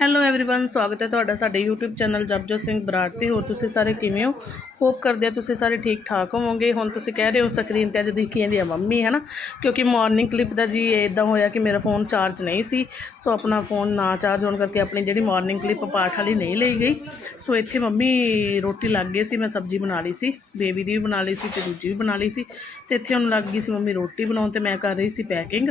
Hello everyone ਸਵਾਗਤ ਹੈ ਤੁਹਾਡਾ ਸਾਡੇ YouTube ਚੈਨਲ ਜਪਜੋਤ ਸਿੰਘ ਬਰਾੜ ਤੇ ਹੋਰ ਤੁਸੀਂ ਸਾਰੇ ਕਿਵੇਂ ਹੋ ਹੋਪ ਕਰਦੇ ਆ ਤੁਸੀਂ ਸਾਰੇ ਠੀਕ ਠਾਕ ਹੋਵੋਗੇ ਹੁਣ ਤੁਸੀਂ ਕਹਿ ਰਹੇ ਹੋ ਸਕਰੀਨ ਤੇ ਅੱਜ ਦਿਖੀ ਜਾਂਦੀ ਆ ਮੰਮੀ ਹੈ ਨਾ ਕਿਉਂਕਿ ਮਾਰਨਿੰਗ ਕਲਿੱਪ ਦਾ ਜੀ ਇਦਾਂ ਹੋਇਆ ਕਿ ਮੇਰਾ ਫੋਨ ਚਾਰਜ ਨਹੀਂ ਸੀ ਸੋ ਆਪਣਾ ਫੋਨ ਨਾ ਚਾਰਜ ਹੋਣ ਕਰਕੇ ਆਪਣੀ ਜਿਹੜੀ ਮਾਰਨਿੰਗ ਕਲਿੱਪ ਪਾਠ ਵਾਲੀ ਨਹੀਂ ਲਈ ਗਈ ਸੋ ਇੱਥੇ ਮੰਮੀ ਰੋਟੀ ਲੱਗ ਗਈ ਸੀ ਮੈਂ ਸਬਜ਼ੀ ਬਣਾ ਲਈ ਸੀ ਬੇਬੀ ਦੀ ਵੀ ਬਣਾ ਲਈ ਸੀ ਤੇ ਦੂਜੀ ਵੀ ਬਣਾ ਲਈ ਸੀ ਤੇ ਇੱਥੇ ਹੁਣ ਲੱਗ ਗਈ ਸੀ ਮੰਮੀ ਰੋਟੀ ਬਣਾਉਣ ਤੇ ਮੈਂ ਕਰ ਰਹੀ ਸੀ ਪੈਕਿੰਗ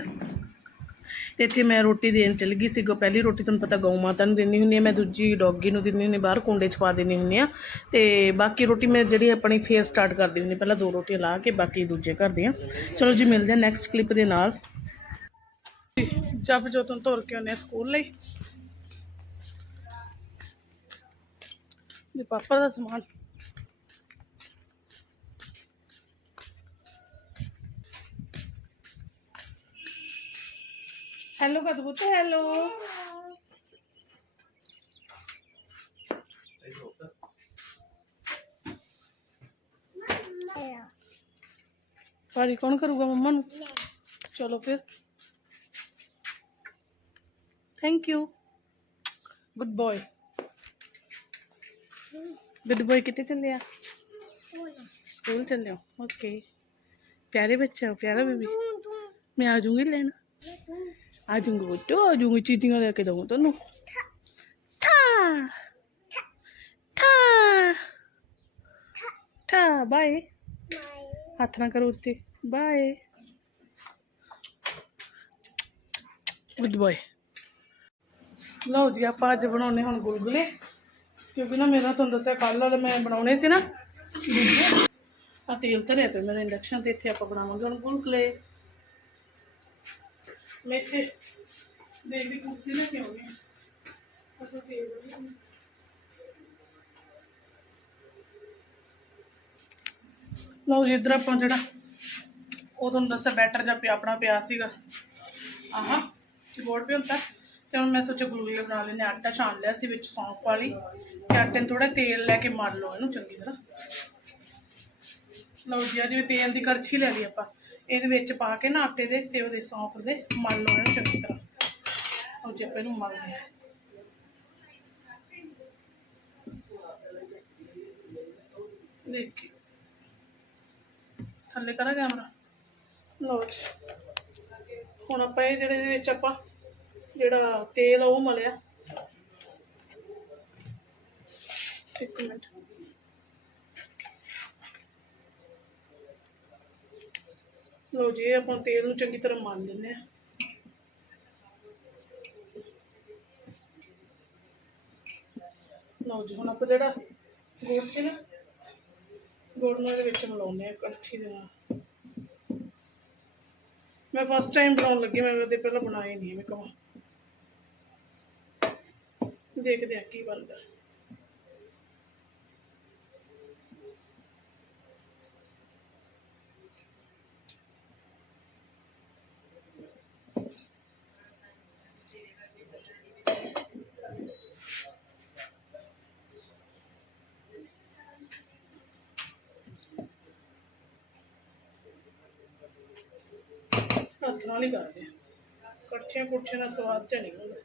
ਤੇ ਇੱਥੇ ਮੈਂ ਰੋਟੀ ਦੇਣ ਚਲ ਗਈ ਸੀ। ਪਹਿਲੀ ਰੋਟੀ ਤੁਹਾਨੂੰ ਪਤਾ ਗਊ ਮਾਤਾ ਨੂੰ ਦੇਣੀ ਹੁੰਦੀ ਹੈ ਮੈਂ ਦੂਜੀ ਡੌਗੀ ਨੂੰ ਦਿੰਦੀ ਹੁੰਦੀ ਬਾਹਰ ਕੁੰਡੇ 'ਚ ਪਾ ਦੇਣੀ ਹੁੰਦੀ ਆ। ਤੇ ਬਾਕੀ ਰੋਟੀ ਮੈਂ ਜਿਹੜੀ ਆਪਣੀ ਫੇਰ ਸਟਾਰਟ ਕਰਦੀ ਹੁੰਦੀ ਪਹਿਲਾਂ ਦੋ ਰੋਟੀਆਂ ਲਾ ਕੇ ਬਾਕੀ ਦੂਜੇ ਘਰ ਦੀਆਂ। ਚਲੋ ਜੀ, ਮਿਲਦੇ ਹਾਂ ਨੈਕਸਟ ਕਲਿੱਪ ਦੇ ਨਾਲ। ਜਬ ਜੋ ਤੁਮ ਤੁਰ ਕੇ ਆਉਂਦੇ ਆ ਸਕੂਲ ਲਈ। ਦੇ ਪਾਪਾ ਦਾ ਸਮਾਨ ਹੈਲੋ ਕਦ ਪੁੱਤ ਹੈਲੋ ਪਾਰੀ ਕੌਣ ਕਰੂਗਾ ਮੰਮਾ ਨੂੰ ਚਲੋ ਫਿਰ thank you good boy good boy ਕਿੱਥੇ ਚੱਲੇ ਆ ਸਕੂਲ ਚੱਲੇ ਹੋ ਓਕੇ ਪਿਆਰੇ ਬੱਚੇ ਹੋ ਪਿਆਰਾ ਬੇਬੀ ਮੈਂ ਆ ਜਾਊਂਗੀ ਲੈਣ ਆ ਜਾਊਂਗੀ ਬੇਟੋ ਆ ਜਾਊਂਗੀ ਚੀਜ਼ੀਆਂ ਲੈ ਕੇ ਦਊਂ ਤੁਹਾਨੂੰ ਠਾ ਠਾ ਠਾ ਬਾਏ ਹੱਥ ਨਾ ਕਰੋ ਉੱਤੇ ਬਾਏ ਗੁੱਡ ਬॉय ਲਓ ਜੀ ਆਪਾਂ ਅੱਜ ਬਣਾਉਣੇ ਹੁਣ ਗੁਲਗੁਲੇ ਕਿਉਂਕਿ ਨਾ ਮੇਰਾ ਤੁਹਾਨੂੰ ਦੱਸਿਆ ਕੱਲ੍ਹ ਵਾਲੇ ਮੈਂ ਬਣਾਉਣੇ ਸੀ ਨਾ ਆ ਤੇਲ ਧਰਿਆ ਪਿਆ ਮੇਰਾ ਇੰਡਕਸ਼ਨ ਤੇ ਇੱਥੇ ਆਪਾਂ ਬਣਾਵਾਂਗੇ ਹੁਣ ਗੁਲਗੁਲੇ ਮੈਂ ਇੱਥੇ ਕੁਰਸੀ ਲੈ ਕੇ ਆਉਣੀ ਅਸਾਂ ਤੇਲ ਲਓ ਜੀ। ਇੱਧਰ ਆਪਾਂ ਜਿਹੜਾ ਉਹ ਤੁਹਾਨੂੰ ਦੱਸਿਆ, ਬੈਟਰ ਜਾਂ ਪਿਆ, ਆਪਣਾ ਪਿਆ ਸੀਗਾ। ਆਹਾ ਬੋਰਡ ਪਿਆ ਹੁੰਦਾ। ਤੇ ਹੁਣ ਮੈਂ ਸੋਚਿਆ ਗੁਲਗੁਲੇ ਬਣਾ ਲੈਨੇ ਆਟਾ ਛਾਣ ਲਿਆ ਸੀ ਵਿੱਚ ਸੌਂਫ ਵਾਲੀ। ਤੇ ਆਟੇ ਨੂੰ ਥੋੜਾ ਤੇਲ ਲੈ ਕੇ ਮਲ ਲਓ ਇਹਨੂੰ ਚੰਗੀ ਤਰ੍ਹਾਂ। ਲਓ ਜੀ ਆ ਜਿਵੇਂ ਤੇਲ ਦੀ ਕੜਛੀ ਲੈ ਲਈ ਆਪਾਂ। ਇਹਦੇ ਵਿੱਚ ਪਾ ਕੇ ਨਾ ਆਟੇ ਦੇ ਤੇ ਉਹਦੇ ਸੌਂਫ ਦੇ ਮਲ ਲਓ ਇਹਨੂੰ ਚੰਗੀ ਤਰ੍ਹਾਂ। ਲਓ ਜੀ ਆਪਾਂ ਇਹਨੂੰ ਮਲਦੇ ਹਾਂ। ਦੇਖੀ। ਥੱਲੇ ਕਰਾਂ ਕੈਮਰਾ ਲਓ ਜੀ। ਹੁਣ ਆਪਾਂ ਇਹ ਜਿਹੜੇ ਦੇ ਵਿੱਚ ਆਪਾਂ ਜਿਹੜਾ ਤੇਲ ਆ ਉਹ ਮਲਿਆ। ਇੱਕ ਮਿੰਟ। ਲਓ ਜੀ ਆਪਾਂ ਤੇਲ ਨੂੰ ਚੰਗੀ ਤਰ੍ਹਾਂ ਮਲ ਲੈਂਦੇ ਆ ਲਓ ਜੀ ਹੁਣ ਆਪਾਂ ਜਿਹੜਾ ਗੁੜ ਸੀ ਨਾ ਗੁੜ ਨੂੰ ਇਹਦੇ ਵਿੱਚ ਮਿਲਾਉਂਦੇ ਆ ਕੜਛੀ ਦੇ ਨਾਲ। ਮੈਂ ਫਸਟ ਟਾਈਮ ਬਣਾਉਣ ਲੱਗੀ, ਮੈਂ ਉਹਦੇ ਪਹਿਲਾਂ ਬਣਾਏ ਨਹੀਂ, ਮੈਂ ਕਹਾਂ। ਦੇਖਦੇ ਆ ਕੀ ਬਣਦਾ। ਹੱਥ ਨਾਲ ਹੀ ਕਰਦੇ ਆ ਕੜਛੀਆਂ ਕੁੜਛੀਆਂ ਦਾ ਸਵਾਦ ਚ ਨਹੀਂ ਹੁੰਦਾ।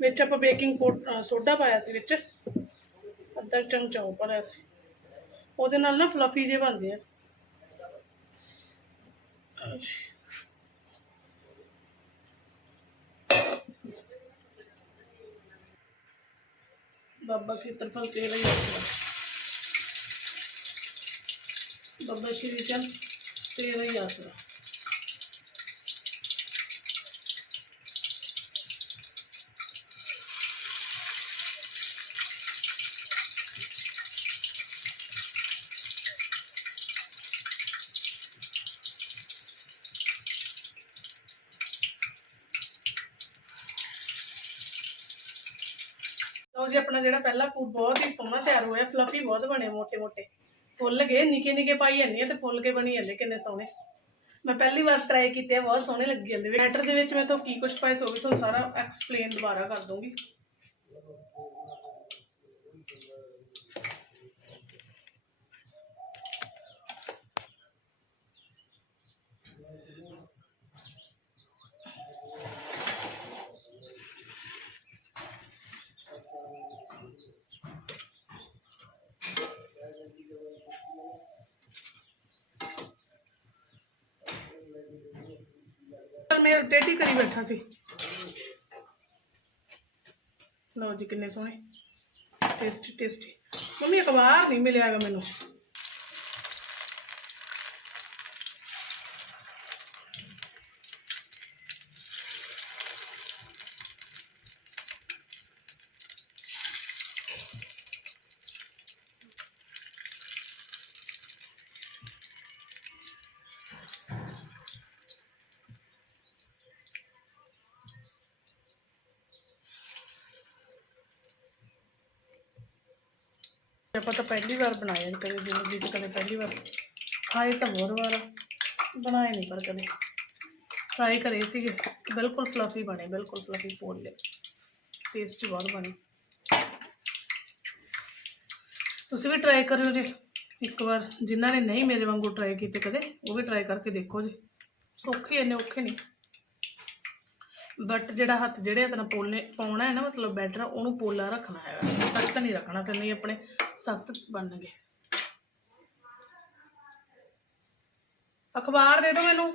ਵਿੱਚ ਆਪਾਂ ਬੇਕਿੰਗ ਸੋਡਾ ਪਾਇਆ ਸੀ ਵਿੱਚ। ਅੱਧਾ ਚਮਚਾ ਉਹ ਪਾਇਆ ਸੀ। ਉਹਦੇ ਨਾਲ ਨਾ ਫਲਫੀ ਜੇ ਬਣਦੇ ਆ। ਬਾਬਾ ਕੀ ਤਰਫੋਂ ਤੇਲ ਹੀ ਆਉਂਦਾ ਬਾਬਾ ਸ਼੍ਰੀ ਚੰਦ ਤੇਲ ਹੀ ਆਸਰਾ। ਲਓ ਜੀ, ਆਪਣਾ ਜਿਹੜਾ ਪਹਿਲਾ ਫੂਡ ਬਹੁਤ ਹੀ ਸੋਹਣਾ ਤਿਆਰ ਹੋਇਆ ਫਲਫੀ ਬਹੁਤ ਬਣੇ ਮੋਟੇ ਮੋਟੇ। ਫੁੱਲ ਗਏ, ਨਿੱਕੇ ਨਿੱਕੇ ਪਾਈ ਜਾਂਦੇ ਤੇ ਫੁੱਲ ਕੇ ਬਣੀ ਜਾਂਦੇ ਕਿੰਨੇ ਸੋਹਣੇ। ਮੈਂ ਪਹਿਲੀ ਵਾਰ ਟਰਾਈ ਕੀਤੇ ਬਹੁਤ ਸੋਹਣੇ ਲੱਗੀ ਜਾਂਦੇ। ਬੈਟਰ ਦੇ ਵਿੱਚ ਮੈਂ ਤੁਹਾਨੂੰ ਕੀ ਕੁਛ ਪਾਇਆ ਸੋ ਤੁਹਾਨੂੰ ਸਾਰਾ ਐਕਸਪਲੇਨ ਦੁਬਾਰਾ ਕਰ ਦੂੰਗੀ ਟੇ- ਟੇਢੀ ਕਰੀ ਬੈਠਾ ਸੀ। ਲਓ ਜੀ ਕਿੰਨੇ ਸੋਹਣੇ। ਟੇਸਟੀ ਟੇਸਟੀ ਮੰਮੀ, ਅਖਬਾਰ ਨਹੀਂ ਮਿਲਿਆਗਾ ਮੈਨੂੰ। ਆਪਾਂ ਤਾਂ ਪਹਿਲੀ ਵਾਰ ਬਣਾਇਆ ਨੀ ਕਦੇ ਜ਼ਿੰਦਗੀ 'ਚ ਕਦੇ ਪਹਿਲੀ ਵਾਰ। ਖਾਏ ਤਾਂ ਬਹੁਤ ਵਾਰ ਬਣਾਏ ਨਹੀਂ ਪਰ ਕਦੇ। ਫਰਾਈ ਕਰੇ ਸੀਗੇ। ਬਿਲਕੁਲ ਫਲਫੀ ਬਣੇ, ਬਿਲਕੁਲ ਫਲਫੀ ਪੋਲੇ ਟੇਸਟੀ ਬਹੁਤ ਬਣੇ। ਤੁਸੀਂ ਵੀ ਟਰਾਈ ਕਰਿਓ ਜੀ। ਇੱਕ ਵਾਰ ਜਿਨ੍ਹਾਂ ਨੇ ਨਹੀਂ ਮੇਰੇ ਵਾਂਗੂ ਟਰਾਈ ਕੀਤੇ ਕਦੇ, ਉਹ ਵੀ ਟਰਾਈ ਕਰਕੇ ਦੇਖੋ ਜੀ। ਔਖੇ ਇੰਨੇ ਔਖੇ ਨਹੀਂ ਬਟ ਜਿਹੜਾ ਹੱਥ ਜਿਹੜੇ ਹੱਥ ਨਾਲ ਪੋਲਨੇ, ਪਾਉਣਾ ਹੈ ਨਾ ਮਤਲਬ ਬੈਟਰ ਉਹਨੂੰ ਪੋਲਾ ਰੱਖਣਾ ਹੈਗਾ। ਸਖਤ ਨਹੀਂ ਰੱਖਣਾ ਫਿਰ ਨਹੀਂ ਆਪਣੇ ਸਖਤ ਬਣਨਗੇ ਅਖਬਾਰ ਦੇ ਦਿਓ ਮੈਨੂੰ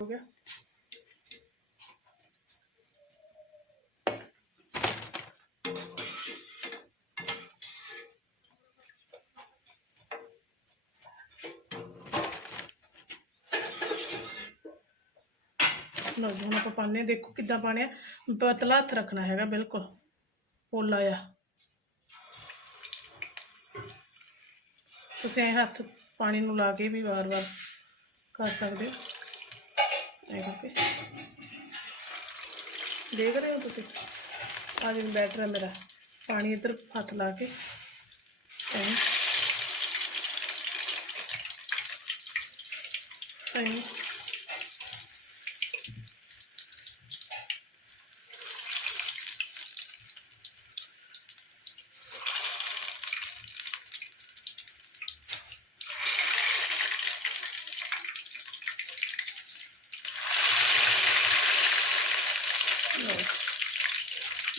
ਹੋ ਗਿਆ ਲਓ ਜੀ, ਹੁਣ ਆਪਾਂ ਪਾਣੇ ਹਾਂ। ਦੇਖੋ ਕਿੱਦਾਂ ਪਾਣੇ ਆ। ਪਤਲਾ ਹੱਥ ਰੱਖਣਾ ਹੈਗਾ, ਬਿਲਕੁਲ। ਪੋਲਾ ਆ ਤੁਸੀਂ ਇਹ ਹੱਥ ਪਾਣੀ ਨੂੰ ਲਾ ਕੇ ਵੀ ਵਾਰ-ਵਾਰ ਕਰ ਸਕਦੇ ਹੋ। ਇਹ ਕਰਕੇ। ਦੇਖ ਰਹੇ ਹੋ ਤੁਸੀਂ? ਆ ਜਿਵੇਂ ਬੈਟਰ ਹੈ ਮੇਰਾ। ਪਾਣੀ ਇੱਧਰ ਹੱਥ ਲਾ ਕੇ। ਐਂ। ਐਂ ਲਓ।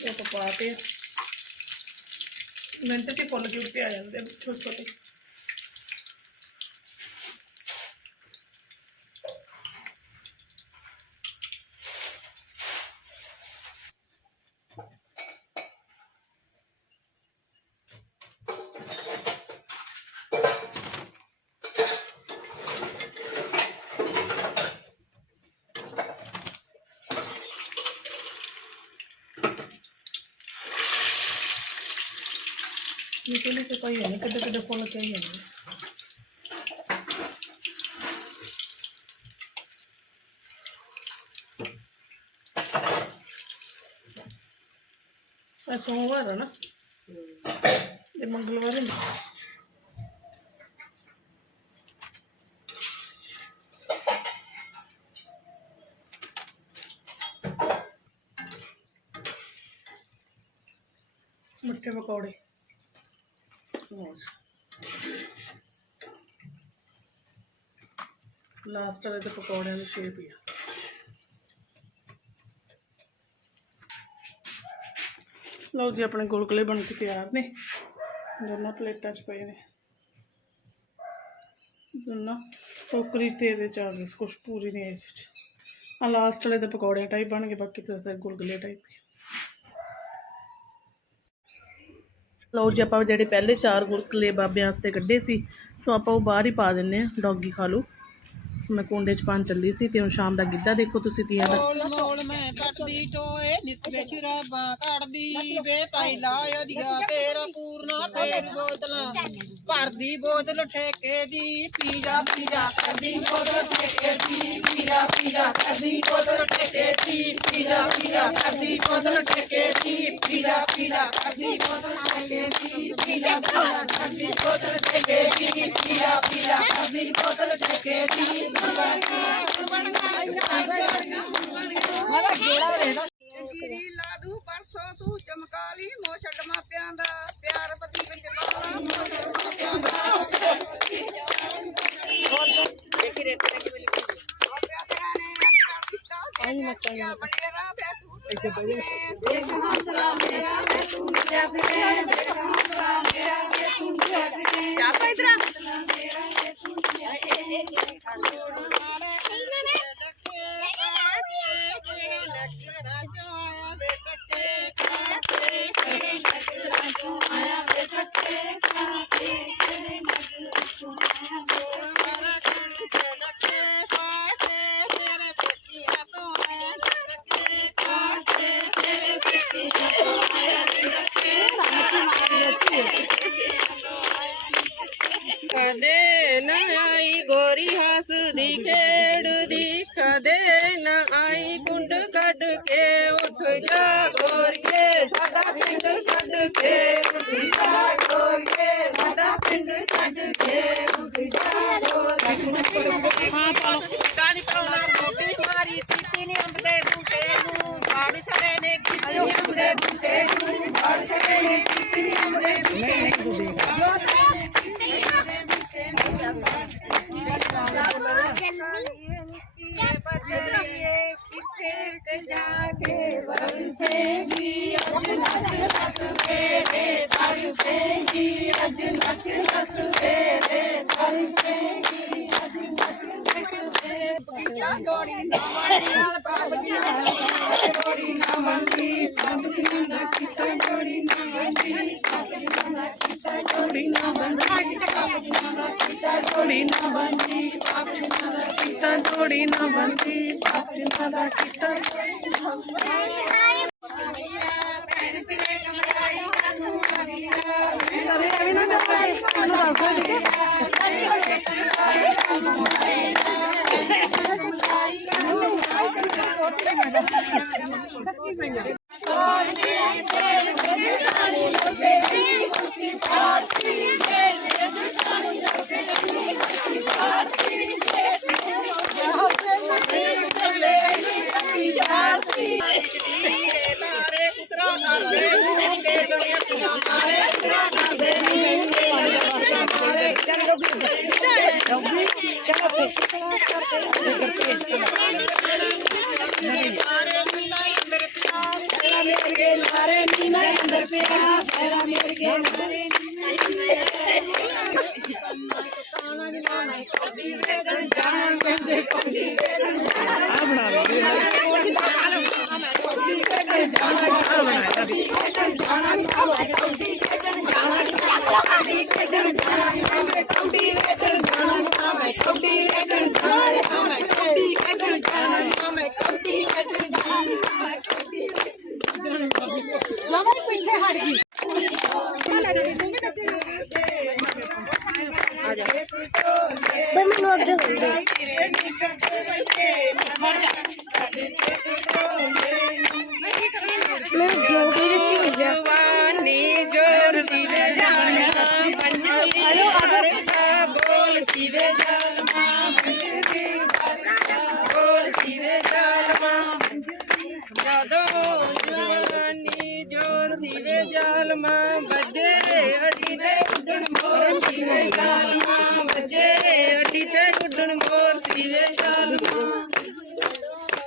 ਉਹ ਤਾਂ ਪਾਤੇ ਮਿੰਟ ਚ ਹੀ ਫੁੱਲ ਕੇ ਆ ਜਾਂਦੇ ਆ ਛੋਟੇ ਛੋਟੇ ਨਿੱਕੇ ਨਿੱਕੇ ਪਾਈ ਜਾਂਦੇ ਕਿੱਡੇ ਕਿੱਡੇ ਫੁੱਲ ਚਾਈ ਜਾਂਦੇ ਇਹ ਸੋਮਵਾਰ ਆ ਨਾ ਇਹ ਮੰਗਲਵਾਰ ਹੁੰਦਾ ਮਿੱਠੇ ਪਕੌੜੇ ਲਾਸਟ ਵਾਲੇ ਤੇ ਪਕੌੜਿਆਂ ਦੀ ਸ਼ੇਪ ਹੀ ਆ ਲਓ ਜੀ ਆਪਣੇ ਗੁਲਗੁਲੇ ਬਣ ਕੇ ਤਿਆਰ ਨੇ ਦੋਨਾਂ ਪਲੇਟਾਂ 'ਚ ਪਏ ਨੇ ਦੋਨਾਂ ਟੋਕਰੀ ਤੇ ਇਹਦੇ ਚਾਰਜਸ ਕੁਛ ਪੂਰੀ ਨਹੀਂ ਆਈ ਸੀ ਆ ਲਾਸਟ ਵਾਲੇ ਦੇ ਪਕੌੜਿਆਂ ਟਾਈਪ ਬਣ ਗਏ ਬਾਕੀ ਤਾਂ ਸਾਰੇ ਗੁਲਗੁਲੇ ਟਾਈਪ ਲਓ ਜੀ, ਆਪਾਂ ਜਿਹੜੇ ਪਹਿਲੇ ਚਾਰ ਗੁਲਗੁਲੇ ਬਾਬਿਆਂ ਵਾਸਤੇ ਕੱਢੇ ਸੀ, ਸੋ ਆਪਾਂ ਉਹ ਬਾਹਰ ਹੀ ਪਾ ਦਿੰਨੇ ਆ ਡੌਗੀ ਖਾ ਲੂ ਮੈਂ ਕੁੰਡੇ 'ਚ ਪਾਣ ਚੱਲੀ ਸੀ ਤੇ ਹੁਣ ਸ਼ਾਮ ਦਾ ਗਿੱਧਾ ਦੇਖੋ ਤੁਸੀਂ ਤੀਆਂ ਦਾ। ਮੋਲ ਮੋਲ ਮੈਂ ਕੱਟਦੀ ਟੋਏ ਨਿਤ ਵਿੱਚ ਰਾਬਾਂ ਕੱਢਦੀ ਵੇ ਪਾਈ ਲਾਇਓ ਦੀਆ ਤੇਰਾ ਪੂਰਨਾ ਫੇਰ ਬੋਤਲਾਂ। ਭਰਦੀ ਬੋਤਲ ਠੇਕੇ ਦੀ ਪੀ ਜਾ ਪੀ ਜਾ ਕਰਦੀ। ਬੋਤਲ ਠੇਕੇ ਦੀ ਪੀ ਜਾ ਪੀ ਜਾ ਕਰਦੀ। ਬੋਤਲ ਠੇਕੇ ਦੀ ਪੀ ਜਾ ਪੀ ਜਾ ਕਰਦੀ। ਬੋਤਲ ਠੇਕੇ ਦੀ ਪੀ ਜਾ ਪੀ ਜਾ ਕਰਦੀ। ਬੋਤਲ ਠੇਕੇ ਦੀ ਪੀ ਜਾ ਪੀ ਜਾ ਕਰਦੀ। ਬੋਤਲ ਠੇਕੇ ਦੀ ਪੀ ਜਾ ਪੀ ਜਾ ਕਰਦੀ ਬੋਤਲ ਠੇਕੇ ਦੀ ਗਿਰੀ ਲਾਦੂ ਪਰਸੋਂ ਤੂੰ ਚਮਕਾਲੀ ਮੋ ਛੱਡ ਮਾਪਿਆਂ ਦਾ ਪਿਆਰ ਪਤੀ ਵਿੱਚ ਬਾਲਾ ਮੋ ਛੱਡ ਮਾਪਿਆਂ ਦਾ ਦੇਖੀ ਰੇਟ ਦੇਖੀ ਵੇਲੇ ਮਾਪਿਆਂ ਤੇਰਾ ਨੇ ਅੱਖਾਂ ਦਿੱਤਾ ਆਈ ਮੱਤਾਂ ਬੜੇਰਾ ਬੈ ਤੂੰ ਇੱਥੇ ਬੜੇ ਦੇਖ ਹੌਸਲਾ ਮੇਰਾ ਬੈ ਤੂੰ ਜਾ ਫਿਰੇ ਪਿੰਡ ਛੱਡ ਕੇ ਉੱਠ ਜਾ ਗੋਰੀਏ ਸਾਡਾ ਪਿੰਡ ਛੱਡ ਕੇ ਉੱਠ ਜਾ ਗੋਰੀਏ ਹਾਂ ਪਾਲੋ ਗਾਣੀ ਪਾਉਣਾ ਰੋਟੀ ਮਾਰੀ ਸੀਤੀ ਨੇ ਅੰਬ ਬੂਟੇ ਨੂੰ ਝਾੜ ਛੜੇ ਨੇ ਕੀਤੀ ਨੀ ਬੂਟੇ ਨੂੰ ਝਾੜ ਛੜੇ ਨੇ ਕੀਤੀ ਨੀ ਬੂਟੇ ਨੂੰ ਥੋੜੀ ¡Gracias!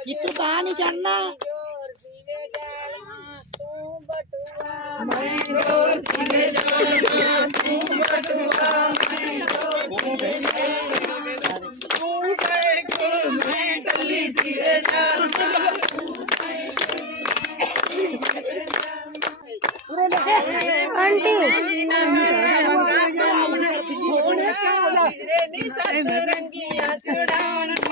ਜਿੱਤੂ ਬਾਹਰ ਨਹੀਂ ਚੜਨਾ ਜਾਲਮਾ ਤੂੰ ਬਟੂਆ ਮੈਂ ਤੂੰ ਸੇ ਮੈਂ ਟੱਲੀ ਆਂਟੀ। ਨੀ ਸੱਤ ਰੰਗੀਆਂ ਚੜਾਉਣ।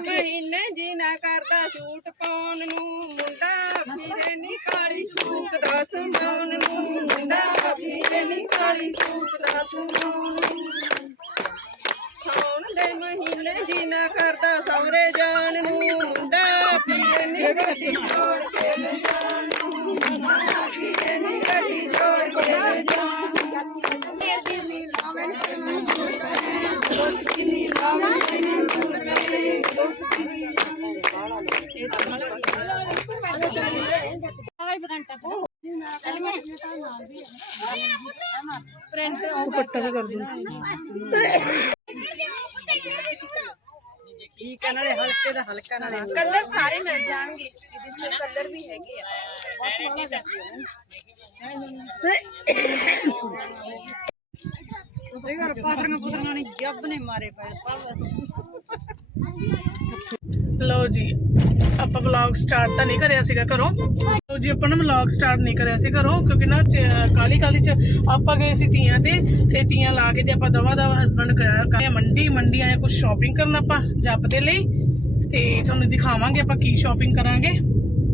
ਮਹੀਨੇ ਜੀਨਾ ਕਰਦਾ ਸ਼ੂਟ ਪਾਉਣ ਨੂੰ, ਮੁੰਡਾ ਵੀਰੇ ਨੀ ਕਾਲੀ ਸ਼ੂਟ ਦਾ ਸਮਾਉਣ ਨੂੰ, ਮੁੰਡਾ ਵੀਰੇ ਨੀ ਕਾਲੀ ਸ਼ੂਟ ਦਾ ਸਮਾਉਣ ਨੂੰ। ਸਾਉਣ ਦੇ ਮਹੀਨੇ ਜੀਨਾ ਕਰਦਾ ਸਵਰੇ ਜਾਣ ਨੂੰ, ਮੁੰਡਾ ਵੀਰੇ ਨੀ ਗੱਡੀ ਜੋੜ ਕੇ ਲੈ ਨੂੰ, ਮੁੰਡਾ ਵੀਰੇ ਨੀ ਗੱਡੀ ਜੋੜ ਕੇ ਲੈ ਜਾਣ ਦੁਪੱਟਾ ਵੀ ਕਰ ਦੂੰ ਕਲਰ ਸਾਰੇ ਮਿਲ ਜਾਣਗੇ ਇਹਦੇ ਚ ਕਲਰ ਵੀ ਹੈਗੇ ਆ ਪਾਤਰੀਆਂ ਪੁੱਤਰੀਆਂ ਨੇ ਜੱਬ ਨੇ ਮਾਰੇ ਪਏ ਸਭ। ਲਓ ਜੀ, ਆਪਾਂ ਵਲੌਗ ਸਟਾਰਟ ਤਾਂ ਨਹੀਂ ਕਰਿਆ ਸੀਗਾ ਘਰੋਂ। ਲਓ ਜੀ, ਆਪਾਂ ਨੇ ਵਲੌਗ ਸਟਾਰਟ ਨਹੀਂ ਕਰਿਆ ਸੀ ਘਰੋਂ, ਕਿਉਂਕਿ ਨਾ ਕਾਲੀ ਕਾਲੀ ਚ ਆਪਾਂ ਗਏ ਸੀ ਤੀਆਂ ਤੇ ਤੇ ਤੀਆਂ ਲਾ ਕੇ ਤੇ ਆਪਾਂ ਦਵਾ ਦਵਾ ਹਸਬੰਡ ਗਿਆ ਮੰਡੀ ਮੰਡੀ ਆਏ ਕੁਝ ਸ਼ਾਪਿੰਗ ਕਰਨ ਆਪਾਂ, ਜੱਪ ਦੇ ਲਈ। ਤੇ ਤੁਹਾਨੂੰ ਦਿਖਾਵਾਂਗੇ ਆਪਾਂ ਕੀ ਸ਼ਾਪਿੰਗ ਕਰਾਂਗੇ।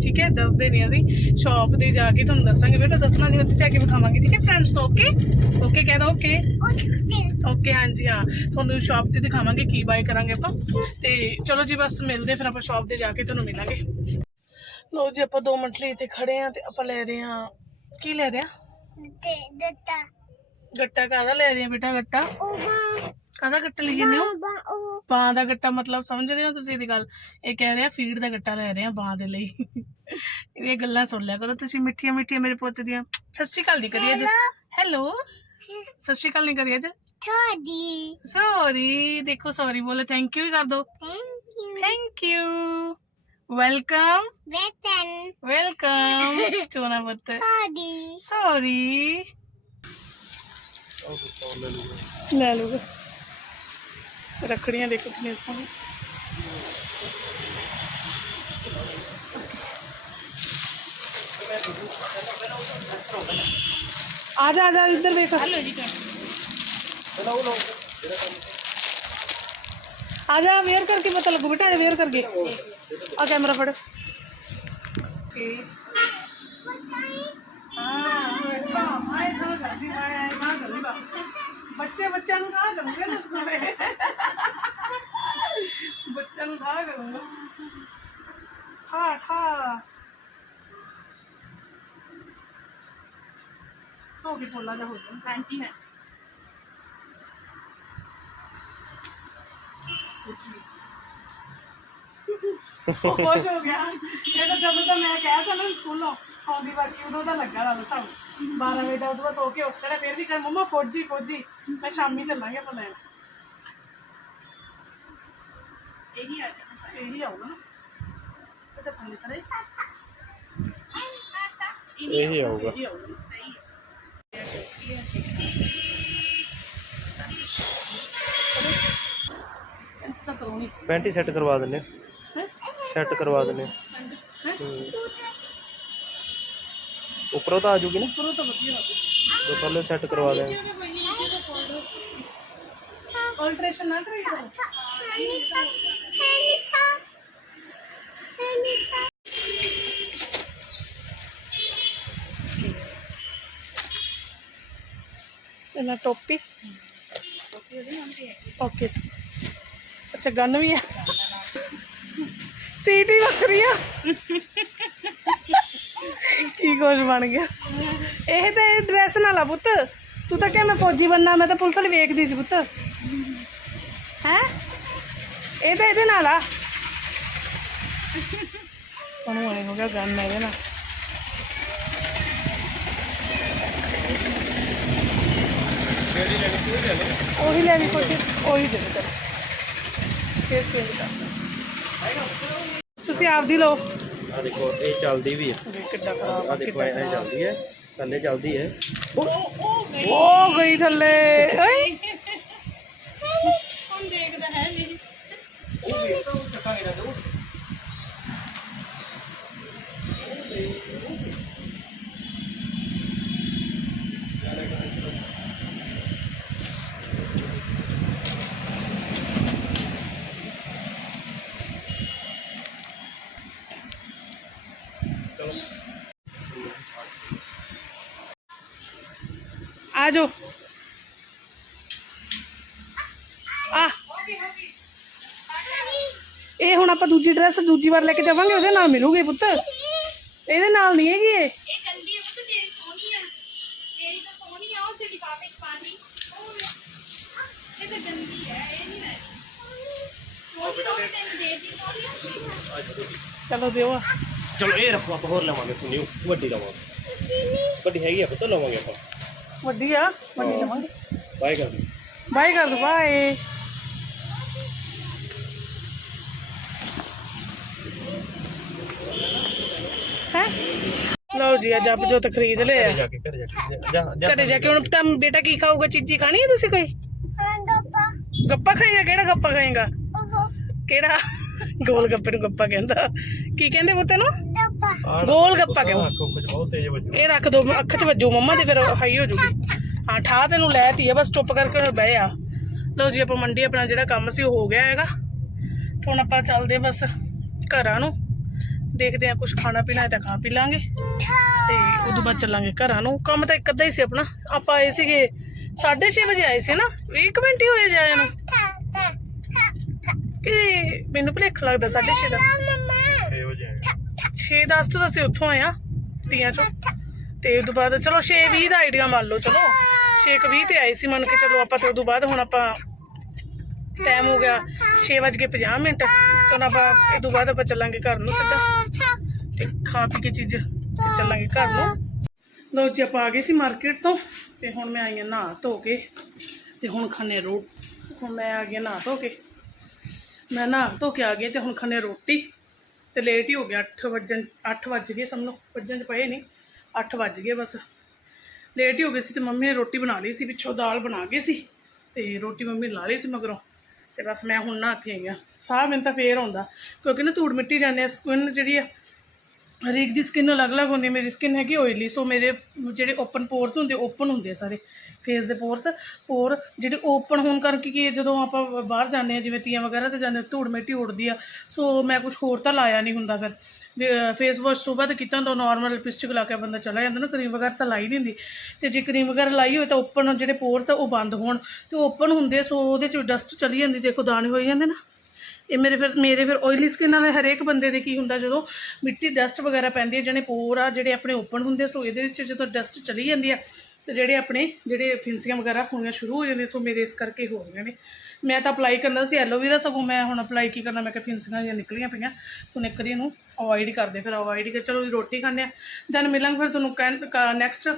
ਠੀਕ ਹੈ? ਦੱਸਦੇ ਨਹੀਂ ਅਸੀਂ। ਸ਼ਾਪ ਤੇ ਜਾ ਕੇ ਤੁਹਾਨੂੰ ਦੱਸਾਂਗੇ। ਬੇਟਾ ਦੱਸਣਾ ਨਹੀਂ ਉੱਥੇ ਜਾ ਕੇ ਵਿਖਾਵਾਂਗੇ ਠੀਕ ਹੈ ਫਰੈਂਡਸ ਓਕੇ ਓਕੇ ਕਹਿ ਦੋ ਓਕੇ ਓਕੇ ਹਾਂਜੀ ਹਾਂ। ਤੁਹਾਨੂੰ ਸ਼ਾਪ ਤੇ ਦਿਖਾਵਾਂਗੇ ਕੀ ਬਾਏ ਕਰਾਂਗੇ ਆਪਾਂ। ਤੇ ਚਲੋ ਜੀ ਬਸ ਮਿਲਦੇ ਫਿਰ ਆਪਾਂ ਸ਼ਾਪ ਤੇ ਜਾ ਕੇ ਤੁਹਾਨੂੰ ਮਿਲਾਂਗੇ। ਲੋ ਜੀ ਆਪਾਂ 2 ਮਿੰਟ ਲਈ ਤੇ ਖੜੇ ਆ ਤੇ ਆਪਾਂ ਲੈ ਰਹੇ ਹਾਂ। ਕੀ ਲੈ ਰਹੇ ਆ ਗੱਟਾ ਕਾਹਦਾ ਲੈ ਰਹੇ ਆ ਬੇਟਾ ਗੱਟਾ? ਕਾਹਦਾ ਗੱਟਾ ਲਈ ਜਾਂਦੇ ਹੋ ਬਾਂ ਦਾ ਗੱਟਾ ਮਤਲਬ ਸਮਝ ਰਹੇ ਹੋ ਤੁਸੀਂ ਇਹਦੀ ਗੱਲ ਇਹ ਕਹਿ ਰਿਹਾ ਫੀਡ ਦਾ ਗੱਟਾ ਲੈ ਰਹੇ ਆ ਬਾਂ ਦੇ ਲਈ ਇਹਦੀਆਂ ਗੱਲਾਂ ਸੁਣ ਲਿਆ ਕਰੋ ਤੁਸੀਂ ਮਿੱਠੀਆਂ ਮਿੱਠੀਆਂ ਮੇਰੇ ਪੁੱਤ ਦੀਆਂ ਸਤਿ ਸ਼੍ਰੀ ਅਕਾਲ ਦੀ ਕਰੀਏ ਅੱਜ ਹੈਲੋ ਸਤਿ ਸ਼੍ਰੀ ਅਕਾਲ ਨਹੀਂ ਕਰੀਏ ਅੱਜ ਸੌਰੀ ਦੇਖੋ ਸੌਰੀ ਬੋਲੇ ਥੈਂਕ ਯੂ ਹੀ ਕਰ ਦੋ ਥੈਂਕ ਯੂ ਵੈਲਕਮ ਵੈਲਕਮ ਚੋਨਾ ਪੁੱਤ ਸੌਰੀ ਲੈ ਲੂਗਾ ਰੱਖੜੀਆਂ ਦੇਖੋ ਕਿੰਨੀਆਂ ਸੋਹਣੀਆਂ ਆ ਜਾ ਆ ਜਾ ਇੱਧਰ ਵੇਖ ਹਲੋ ਜੀ ਆ ਜਾ ਵੇਅਰ ਕਰਕੇ ਪਤਾ ਲੱਗੂ ਬੇਟਾ ਵੇਅਰ ਕਰਕੇ ਆ ਕੈਮਰਾ ਫੜ Okay. ਬੱਚੇ ਬੱਚਿਆਂ ਨੂੰ ਕਹਾ ਕਰੂੰਗੇ ਨਾ ਸੁਣੇ ਬੱਚਿਆਂ ਨੂੰ ਕਹਾ ਕਰੂੰਗਾ ਠਾ ਠਾ। ਹੋ ਗਈ ਪੋਲਾ ਜਾ ਹੋ ਗਿਆ। ਹਾਂਜੀ ਹਾਂਜੀ। ਉਹ ਖੁਸ਼ ਹੋ ਗਿਆ। ਇਹ ਤਾਂ ਜਦੋਂ ਤਾਂ ਮੈਂ ਕਹਿਆ ਤਾਂ ਨਾ ਸਕੂਲੋਂ ਆਉਂਦੀ ਵਾਰੀ ਉਦੋਂ ਦਾ ਲੱਗਾ ਲਾ ਸਭ। 12 ਵਜੇ ਦਾ ਉਦੋਂ ਬਸ ਹੋ ਕੇ ਉੱਠਣਾ ਫਿਰ ਵੀ ਕਰ ਮੰਮਾ ਫੌਜੀ ਫੌਜੀ। ਮੈਂ ਸ਼ਾਮੀ ਚੱਲਾਂਗੇ ਆਪਾਂ ਲੈਣ। ਇਹੀ ਆ ਜਾਣਾ ਇਹੀ ਆਊਗਾ ਨਾ ਇਹ ਤਾਂ ਥੱਲੇ ਥੱਲੇ ਇਹੀ ਆਊਗਾ। ਇਹੀ ਤਾਂ ਪੈਂਟ ਸੈੱਟ ਕਰਵਾ ਦਿੰਨੇ ਸੈੱਟ ਕਰਵਾ ਦਿੰਨੇ ਉੱਪਰੋਂ ਤਾਂ ਆ ਜੂਗੀ ਨਾ? ਉੱਪਰੋਂ ਤਾਂ ਵਧੀਆ ਹੋ ਗਈ ਜੋ ਪਹਿਲੇ ਸੈੱਟ ਕਰਵਾ ਦੇਂਗੇ ਆਲਟਰੇਸ਼ਨ ਨਾ ਕਰਾਈ ਕਰੋ। ਇਹਨਾਂ ਟੋਪੀ? ਓਕੇ। ਅੱਛਾ ਗਨ ਵੀ ਹੈ। ਸੀਟ ਹੀ ਵੱਖਰੀ ਆ। ਕੀ ਕੁਝ ਬਣ ਗਿਆ। ਇਹ ਤਾਂ ਇਹ ਡਰੈਸ ਨਾਲ ਆ ਪੁੱਤ। ਤੂੰ ਤਾਂ ਕਿਹਾ ਮੈਂ ਫੌਜੀ ਬੰਨਾ, ਮੈਂ ਤਾਂ ਪੁਲਿਸ ਵਾਲੀ ਵੇਖਦੀ ਸੀ ਪੁੱਤ। ਹੈ? ਇਹ ਤਾਂ ਇਹਦੇ ਨਾਲ ਆ। ਉਹਨੂੰ ਆਏ ਹੋ ਗਿਆ ਗਨ ਇਹਦੇ ਨਾਲ। ਉਹੀ ਲੈਣੀ ਕੋਈ ਉਹੀ ਦੇ ਦੇ। ਚਲੋ ਫਿਰ ਚੇਂਜ ਕਰ ਤੁਸੀਂ ਆਪਦੀ ਲਓ। ਆ ਦੇਖੋ ਇਹ ਚੱਲਦੀ ਵੀ ਹੈ ਦੇਖ ਕਿੱਡਾ ਖਰਾਬ ਆ ਦੇਖੋ ਇਹ ਚੱਲਦੀ ਹੈ ਥੱਲੇ ਚੱਲਦੀ ਹੈ ਉਹ ਗਈ ਥੱਲੇ ਓਏ। ਹੁਣ ਦੇਖਦਾ ਹੈ ਨਹੀਂ ਆ ਜਾਓ ਆ ਇਹ ਹੁਣ ਆਪਾਂ ਦੂਜੀ ਡਰੈਸ ਦੂਜੀ ਵਾਰ ਲੈ ਕੇ ਜਾਵਾਂਗੇ ਉਹਦੇ ਨਾਲ ਮਿਲੂਗੀ ਪੁੱਤ ਇਹਦੇ ਨਾਲ ਨਹੀਂ ਹੈਗੀ ਇਹ ਇਹ ਗੰਦੀ ਉਹ ਤਾਂ ਤੇਰੀ ਸੋਹਣੀ ਆ ਤੇਰੀ ਤਾਂ ਸੋਹਣੀ ਆ ਉਸੇ ਲਿਫਾਫੇ ਚ ਪਾਣੀ ਉਹ ਲੈ। ਇਹ ਤਾਂ ਗੰਦੀ ਹੈ ਇਹ ਨਹੀਂ ਲੈ ਸੋਹਣੀ ਉਹ ਤੈਨੂੰ ਦੇ ਦੀ ਸੋਹਣੀ ਚਲੋ ਦਿਓ ਆ। ਚਲੋ ਇਹ ਰੱਖੋ ਆਪਾਂ ਹੋਰ ਲਵਾਂਗੇ ਸੁਣਿਓ ਵੱਡੀ ਲਵਾਂਗੇ ਵੱਡੀ ਹੈਗੀ ਆ ਪਤਾ ਲਵਾਂਗੇ ਆਪਾਂ ਵੱਡੀ ਆ ਵੱਡੀ ਲਵਾਂਗੇ ਬਾਏ ਕਰ ਦਿਓ। ਬਾਏ ਕਰ ਦੋ ਬਾਏ। ਹੈ? ਲਓ ਜੀ ਅੱਜ ਆਪ ਜੋ ਤਾਂ ਖਰੀਦ ਲਿਆ। ਜਾ ਕੇ ਘਰੇ ਜਾ ਕੇ। ਜਾ ਜਾ ਘਰੇ ਜਾ ਕੇ ਹੁਣ ਤਾਂ ਬੇਟਾ ਕੀ ਖਾਊਗਾ ਚੀਜ਼ੀ ਖਾਣੀ ਹੈ ਤੁਸੀਂ ਕੋਈ? ਗੱਪਾ। ਖਾਏਗਾ ਕਿਹੜਾ ਗੱਪਾ ਖਾਏਗਾ? ਕਿਹੜਾ? ਗੋਲ ਗੱਪੇ ਨੂੰ ਗੱਪਾ ਕਹਿੰਦਾ। ਕੀ ਕਹਿੰਦੇ ਪੁੱਤ ਨੂੰ ਗੋਲ ਗੱਪਾ ਕਹਿੰਦਾ। ਅੱਖੋਂ ਕੁਝ ਬਹੁਤ ਤੇਜ਼ ਵੱਜੂ। ਇਹ ਰੱਖ ਦੋ ਅੱਖ 'ਚ ਵੱਜੂ ਮੰਮਾ ਦੇ ਫਿਰ ਹਾਈ ਹੋ ਜੂਗੀ। ਹਾਂ ਠਾ ਤੈਨੂੰ ਲੈ ਤੀ ਆ ਬਸ ਚੁੱਪ ਕਰਕੇ ਹੁਣ ਬਹਿ ਆ। ਲਓ ਜੀ ਆਪਾਂ ਮੰਡੀ ਆਪਣਾ ਜਿਹੜਾ ਕੰਮ ਸੀ ਉਹ ਹੋ ਗਿਆ ਹੈਗਾ। ਹੁਣ ਆਪਾਂ ਚੱਲਦੇ ਬਸ ਘਰਾਂ ਨੂੰ। ਦੇਖਦੇ ਆ ਕੁਝ ਖਾਣਾ ਪੀਣਾ ਹੈ ਤਾਂ ਖਾ ਪੀ ਲਾਂਗੇ। ਤੇ ਉਦੋਂ ਬਾਅਦ ਚੱਲਾਂਗੇ ਘਰਾਂ ਨੂੰ। ਕੰਮ ਤਾਂ ਇੱਕ ਅੱਧਾ ਹੀ ਸੀ ਆਪਣਾ। ਆਪਾਂ ਆਏ ਸੀਗੇ 6:30 ਵਜੇ ਆਏ ਸੀ ਨਾ। 20 ਮਿੰਟ ਹੀ ਹੋਏ ਜਾਏ ਨੂੰ। ਕਿ ਮੈਨੂੰ ਭੁਲੇਖ ਲੱਗਦਾ 6:30 ਦਾ? 6 10 ਤੋਂ ਤਾਂ ਅਸੀਂ ਉੱਥੋਂ ਆਏ ਆ ਤੀਆਂ ਚੋਂ। ਤੇ ਉਦੋਂ ਬਾਅਦ ਚਲੋ 6 20 ਦਾ ਆਈਡੀਆ ਮੰਨ ਲਓ ਚਲੋ। 6 20 ਤੇ ਆਏ ਸੀ ਮੰਨ ਕੇ ਚਲੋ ਆਪਾਂ ਤੇ ਉਦੋਂ ਬਾਅਦ ਹੁਣ ਆਪਾਂ ਟਾਈਮ ਹੋ ਗਿਆ 6:50 ਮਿੰਟ। ਤੇ ਹੁਣ ਆਪਾਂ ਇਹ ਤੋਂ ਬਾਅਦ ਆਪਾਂ ਚੱਲਾਂਗੇ ਘਰ ਨੂੰ ਸਿੱਧਾ। ਤੇ ਖਾ ਪੀ ਕੇ ਚੀਜ਼ ਤੇ ਚੱਲਾਂਗੇ ਘਰ ਨੂੰ। ਲੋ ਜੀ ਆਪਾਂ ਆ ਗਏ ਸੀ ਮਾਰਕੀਟ ਤੋਂ। ਤੇ ਹੁਣ ਮੈਂ ਆਈ ਹਾਂ ਨਹਾ ਧੋ ਕੇ। ਤੇ ਹੁਣ ਖਾਣੇ ਰੋਟ ਹੁਣ ਮੈਂ ਆ ਗਈ ਨਹਾ ਧੋ ਕੇ। ਮੈਂ ਨਹਾ ਧੋ ਕੇ ਆ ਗਈ ਤੇ ਹੁਣ ਖਾਣੇ ਰੋਟੀ ਤੇ ਲੇਟ ਹੀ ਹੋ ਗਿਆ 8 ਵਜਣ 8 ਵੱਜ ਗਏ ਸਭ ਨੂੰ ਵੱਜਣ ਚ ਪਏ ਨਹੀਂ 8 ਵੱਜ ਗਏ ਬਸ। ਲੇਟ ਹੀ ਹੋ ਗਏ ਸੀ ਤੇ ਮੰਮੀ ਨੇ ਰੋਟੀ ਬਣਾ ਲਈ ਸੀ, ਪਿੱਛੋਂ ਦਾਲ ਬਣਾ ਗਏ ਸੀ ਤੇ ਰੋਟੀ ਮੰਮੀ ਲਾ ਲਈ ਸੀ ਮਗਰੋਂ ਤੇ ਬਸ ਮੈਂ ਹੁਣ ਨਾ ਕੇ ਆਈ ਹਾਂ। ਸਾਹ ਮੈਨੂੰ ਤਾਂ ਫੇਰ ਆਉਂਦਾ, ਕਿਉਂਕਿ ਨਾ ਧੂੜ ਮਿੱਟੀ ਜਾਂਦੇ ਆ, ਸਕਿਨ ਜਿਹੜੀ ਆ ਹਰੇਕ ਦੀ ਸਕਿਨ ਅਲੱਗ-ਅਲੱਗ ਹੁੰਦੀ ਹੈ ਮੇਰੀ ਸਕਿਨ ਹੈਗੀ ਓਇਲੀ ਸੋ ਮੇਰੇ ਜਿਹੜੇ ਓਪਨ ਪੋਰਸ ਹੁੰਦੇ ਓਪਨ ਹੁੰਦੇ ਆ ਸਾਰੇ ਫੇਸ ਦੇ ਪੋਰਸ ਪੋਰ ਜਿਹੜੇ ਓਪਨ ਹੋਣ ਕਰਕੇ ਕੀ ਹੈ, ਜਦੋਂ ਆਪਾਂ ਬਾਹਰ ਜਾਂਦੇ ਹਾਂ ਜਿਵੇਂ ਤੀਆਂ ਵਗੈਰਾ ਤੇ ਜਾਂਦੇ ਹਾਂ, ਧੂੜ ਮਿੱਟੀ ਉੱਡਦੀ ਆ ਸੋ ਮੈਂ ਕੁਝ ਹੋਰ ਤਾਂ ਲਾਇਆ ਨਹੀਂ ਹੁੰਦਾ ਫਿਰ। ਫੇਸ ਵਾਸ਼ ਸੁਬਾਹ ਤੇ ਕੀਤਾ ਹੁੰਦਾ ਨਾਰਮਲ ਲਿਪਸਟਿਕ ਲਾ ਕੇ ਬੰਦਾ ਚਲਾ ਜਾਂਦਾ ਨਾ ਕਰੀਮ ਵਗੈਰਾ ਤਾਂ ਲਾਈ ਨਹੀਂ ਹੁੰਦੀ। ਤੇ ਜੇ ਕਰੀਮ ਵਗੈਰਾ ਲਾਈ ਹੋਏ ਤਾਂ ਓਪਨ ਜਿਹੜੇ ਪੋਰਸ ਆ ਉਹ ਬੰਦ ਹੋਣ। ਤੇ ਓਪਨ ਹੁੰਦੇ ਸੋ ਉਹਦੇ ਚ ਡਸਟ ਚਲੀ ਜਾਂਦੀ ਦੇਖੋ ਦਾਣੇ ਹੋਈ ਜਾਂਦੇ ਨਾ। ਇਹ ਮੇਰੇ ਫਿਰ ਮੇਰੇ ਫਿਰ ਆਇਲੀ ਸਕਿਨ ਵਾਲੇ ਹਰੇਕ ਬੰਦੇ ਦੇ ਕੀ ਹੁੰਦਾ ਜਦੋਂ ਮਿੱਟੀ ਡਸਟ ਵਗੈਰਾ ਪੈਂਦੀ ਹੈ ਜਿਹੜੇ ਪੋਰ ਆ ਜਿਹੜੇ ਆਪਣੇ ਓਪਨ ਹੁੰਦੇ ਆ, ਸੋ ਇਹਦੇ ਵਿੱਚ ਜਦੋਂ ਡਸਟ ਚਲੀ ਜਾਂਦੀ ਆ ਤੇ ਜਿਹੜੇ ਆਪਣੇ ਜਿਹੜੇ ਫਿੰਸੀਆਂ ਵਗੈਰਾ ਹੋਣੀਆਂ ਸ਼ੁਰੂ ਹੋ ਜਾਂਦੀਆਂ ਸੋ ਮੇਰੇ ਇਸ ਕਰਕੇ ਹੋ ਰਹੀਆਂ ਨੇ। ਮੈਂ ਤਾਂ ਅਪਲਾਈ ਕਰਨਾ ਸੀ ਐਲੋਵੇਰਾ ਸਗੋਂ ਮੈਂ ਹੁਣ ਅਪਲਾਈ ਕੀ ਕਰਨਾ ਮੈਂ ਕਿ ਫਿੰਸੀਆਂ ਜਿਹੀਆਂ ਨਿਕਲੀਆਂ ਪਈਆਂ ਤੂੰ ਇੱਕ ਵਾਰੀ ਇਹਨੂੰ ਅਵੋਇਡ ਕਰਦੇ ਫਿਰ ਅਵੋਇਡ ਕਰ ਚਲੋ ਜੀ ਰੋਟੀ ਖਾਂਦੇ ਆ। ਦੈਨ ਮਿਲਾਂਗੇ ਫਿਰ ਤੁਹਾਨੂੰ ਨੈਕਸਟ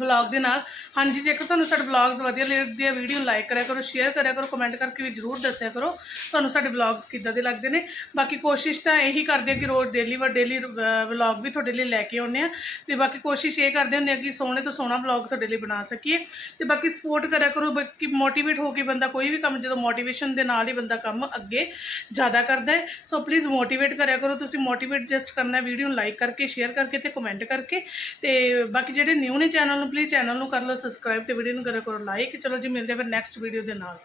ਵਲੌਗ ਦੇ ਨਾਲ। ਹਾਂਜੀ, ਜੇਕਰ ਤੁਹਾਨੂੰ ਸਾਡੇ ਵਲੌਗਸ ਵਧੀਆ ਲੱਗਦੇ ਆ ਵੀਡੀਓ ਲਾਈਕ ਕਰਿਆ ਕਰੋ ਸ਼ੇਅਰ ਕਰਿਆ ਕਰੋ ਕਮੈਂਟ ਕਰਕੇ ਵੀ ਜਰੂਰ ਦੱਸਿਆ ਕਰੋ। ਤੁਹਾਨੂੰ ਸਾਡੇ ਵਲੌਗਸ ਕਿੱਦਾਂ ਦੇ ਲੱਗਦੇ ਨੇ। ਬਾਕੀ ਕੋਸ਼ਿਸ਼ ਤਾਂ ਇਹੀ ਕਰਦੇ ਆ ਕਿ ਰੋਜ਼ ਡੇਲੀ ਵਰ ਡੇਲੀ ਵਲੌਗ ਵੀ ਤੁਹਾਡੇ ਲਈ ਲੈ ਕੇ ਆਉਂਦੇ ਆ ਤੇ ਬਾਕੀ ਕੋਸ਼ਿਸ਼ ਇਹ ਕਰਦੇ ਹੁੰਦੇ ਆ ਕਿ ਸੋਹਣੇ ਤੋਂ ਸੋਹਣਾ ਵਲੌਗ ਤੁਹਾਡੇ ਲਈ ਬਣਾ ਸਕੀਏ। ਤੇ ਬਾਕੀ ਸਪੋਰਟ ਕਰਿਆ ਕਰੋ, ਬਾਕੀ ਮੋਟੀਵੇਟ ਹੋ ਕੇ ਬੰਦਾ ਕੋਈ ਵੀ ਕੰਮ, ਜਦੋਂ ਮੋਟੀਵੇਸ਼ਨ ਦੇ ਨਾਲ ਹੀ ਬੰਦਾ ਕੰਮ ਅੱਗੇ ਜ਼ਿਆਦਾ ਕਰਦਾ ਹੈ। ਸੋ ਪਲੀਜ਼ ਮੋਟੀਵੇਟ ਕਰਿਆ ਕਰੋ। ਤੁਸੀਂ ਮੋਟੀਵੇਟ ਜਸਟ ਕਰਨਾ ਵੀਡੀਓ ਨੂੰ ਲਾਈਕ ਕਰਕੇ ਸ਼ੇਅਰ ਕਰਕੇ ਤੇ ਕਮੈਂਟ ਕਰਕੇ। ਤੇ ਬਾਕੀ ਜਿਹੜੇ ਨਿਊ ਨੇ ਚੈਨਲ ਨੂੰ ਪਲੀਜ਼ ਚੈਨਲ ਨੂੰ ਕਰ ਲਓ ਸਬਸਕ੍ਰਾਈਬ ਤੇ ਵੀਡੀਓ ਨੂੰ ਕਰਿਆ ਕਰੋ ਲਾਈਕ ਚਲੋ ਜੀ, ਮਿਲਦੇ ਹਾਂ ਫਿਰ ਨੈਕਸਟ ਵੀਡੀਓ ਦੇ ਨਾਲ।